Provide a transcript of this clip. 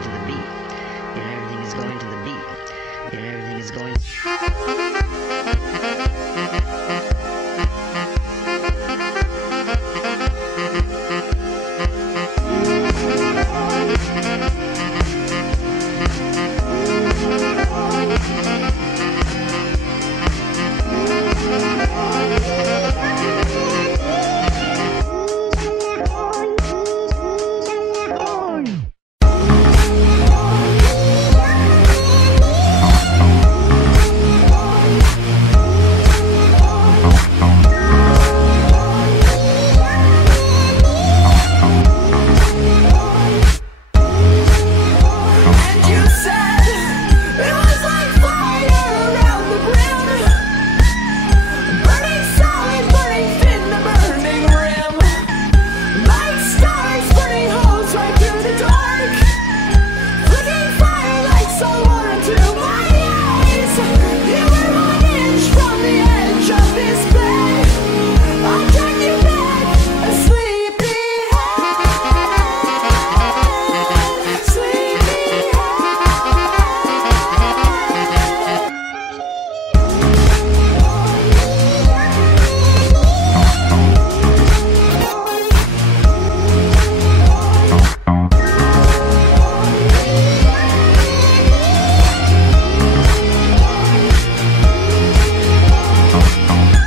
going to the beat. You know, everything is going to the beat. You know, everything is going.